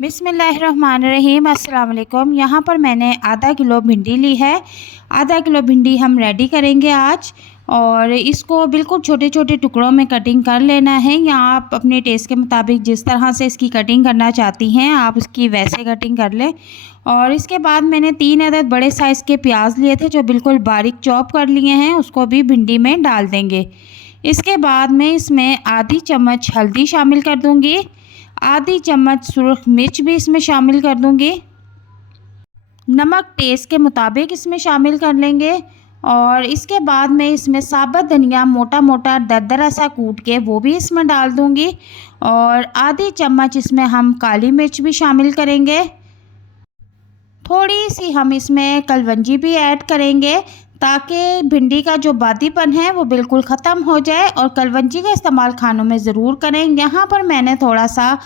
बिस्मिल्लाहिर्रहमानिर्रहीम। अस्सलाम वालेकुम। यहाँ पर मैंने आधा किलो भिंडी ली है। आधा किलो भिंडी हम रेडी करेंगे आज, और इसको बिल्कुल छोटे छोटे टुकड़ों में कटिंग कर लेना है। या आप अपने टेस्ट के मुताबिक जिस तरह से इसकी कटिंग करना चाहती हैं आप उसकी वैसे कटिंग कर लें। और इसके बाद मैंने 3 अदद बड़े साइज़ के प्याज लिए थे जो बिल्कुल बारीक चॉप कर लिए हैं, उसको भी भिंडी में डाल देंगे। इसके बाद मैं इसमें आधी चम्मच हल्दी शामिल कर दूँगी, आधी चम्मच सुरख मिर्च भी इसमें शामिल कर दूंगी। नमक टेस्ट के मुताबिक इसमें शामिल कर लेंगे। और इसके बाद मैं इसमें साबुत धनिया मोटा मोटा दरदरा सा कूट के वो भी इसमें डाल दूंगी। और आधी चम्मच इसमें हम काली मिर्च भी शामिल करेंगे। थोड़ी सी हम इसमें कलवंजी भी ऐड करेंगे ताकि भिंडी का जो बादीपन है वो बिल्कुल ख़त्म हो जाए। और कलवंजी का इस्तेमाल खानों में ज़रूर करें। यहाँ पर मैंने थोड़ा सा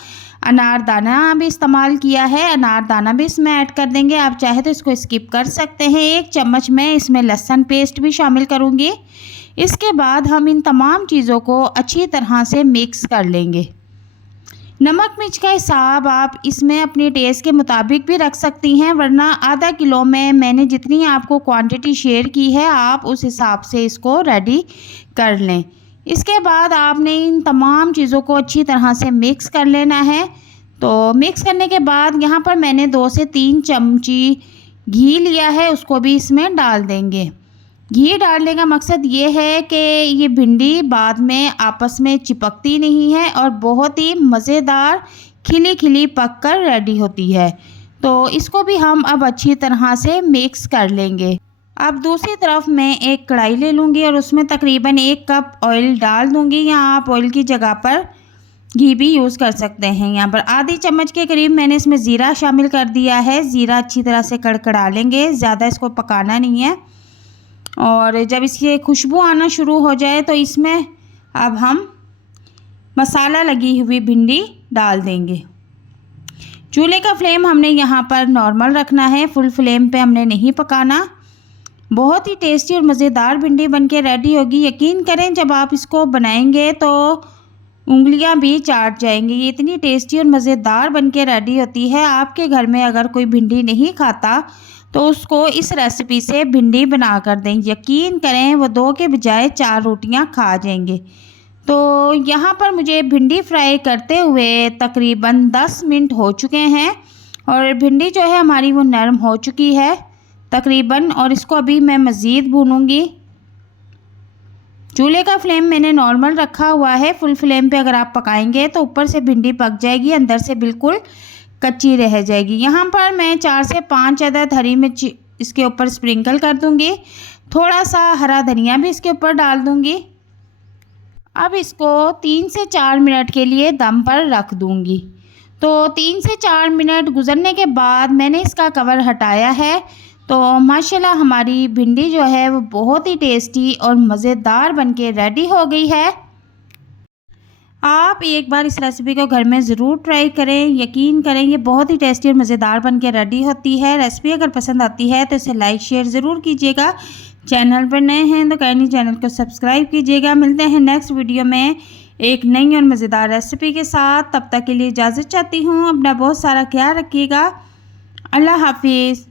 अनारदाना भी इस्तेमाल किया है, अनारदाना भी इसमें ऐड कर देंगे। आप चाहे तो इसको स्किप कर सकते हैं। 1 चम्मच मैं इसमें लहसुन पेस्ट भी शामिल करूँगी। इसके बाद हम इन तमाम चीज़ों को अच्छी तरह से मिक्स कर लेंगे। नमक मिर्च का हिसाब आप इसमें अपने टेस्ट के मुताबिक भी रख सकती हैं, वरना आधा किलो में मैंने जितनी आपको क्वांटिटी शेयर की है आप उस हिसाब से इसको रेडी कर लें। इसके बाद आपने इन तमाम चीज़ों को अच्छी तरह से मिक्स कर लेना है। तो मिक्स करने के बाद यहाँ पर मैंने 2 से 3 चमची घी लिया है, उसको भी इसमें डाल देंगे। घी डालने का मकसद ये है कि ये भिंडी बाद में आपस में चिपकती नहीं है और बहुत ही मज़ेदार खिली खिली पककर रेडी होती है। तो इसको भी हम अब अच्छी तरह से मिक्स कर लेंगे। अब दूसरी तरफ मैं एक कढ़ाई ले लूँगी और उसमें तकरीबन 1 कप ऑयल डाल दूँगी, या आप ऑयल की जगह पर घी भी यूज़ कर सकते हैं। यहाँ पर आधी चम्मच के करीब मैंने इसमें ज़ीरा शामिल कर दिया है। ज़ीरा अच्छी तरह से कड़कड़ा लेंगे, ज़्यादा इसको पकाना नहीं है। और जब इसकी खुशबू आना शुरू हो जाए तो इसमें अब हम मसाला लगी हुई भिंडी डाल देंगे। चूल्हे का फ्लेम हमने यहाँ पर नॉर्मल रखना है, फुल फ्लेम पे हमने नहीं पकाना। बहुत ही टेस्टी और मज़ेदार भिंडी बनके रेडी होगी। यकीन करें जब आप इसको बनाएंगे तो उंगलियां भी चाट जाएंगी। ये इतनी टेस्टी और मज़ेदार बनके रेडी होती है। आपके घर में अगर कोई भिंडी नहीं खाता तो उसको इस रेसिपी से भिंडी बना कर दें। यकीन करें वो 2 के बजाय 4 रोटियां खा जाएंगे। तो यहाँ पर मुझे भिंडी फ्राई करते हुए तकरीबन 10 मिनट हो चुके हैं और भिंडी जो है हमारी वो नरम हो चुकी है तकरीबन। और इसको अभी मैं मज़ीद भूनूंगी। चूल्हे का फ्लेम मैंने नॉर्मल रखा हुआ है। फुल फ्लेम पे अगर आप पकाएंगे तो ऊपर से भिंडी पक जाएगी, अंदर से बिल्कुल कच्ची रह जाएगी। यहाँ पर मैं 4 से 5 अदद हरी मिर्च इसके ऊपर स्प्रिंकल कर दूँगी। थोड़ा सा हरा धनिया भी इसके ऊपर डाल दूँगी। अब इसको 3 से 4 मिनट के लिए दम पर रख दूँगी। तो 3 से 4 मिनट गुजरने के बाद मैंने इसका कवर हटाया है। तो माशाल्लाह हमारी भिंडी जो है वो बहुत ही टेस्टी और मज़ेदार बनके रेडी हो गई है। आप एक बार इस रेसिपी को घर में ज़रूर ट्राई करें। यकीन करें ये बहुत ही टेस्टी और मज़ेदार बनके रेडी होती है। रेसिपी अगर पसंद आती है तो इसे लाइक शेयर ज़रूर कीजिएगा। चैनल पर नए हैं तो काइंडली चैनल को सब्सक्राइब कीजिएगा। मिलते हैं नेक्स्ट वीडियो में एक नई और मज़ेदार रेसिपी के साथ। तब तक के लिए इजाज़त चाहती हूँ। अपना बहुत सारा ख्याल रखिएगा। अल्लाह हाफिज़।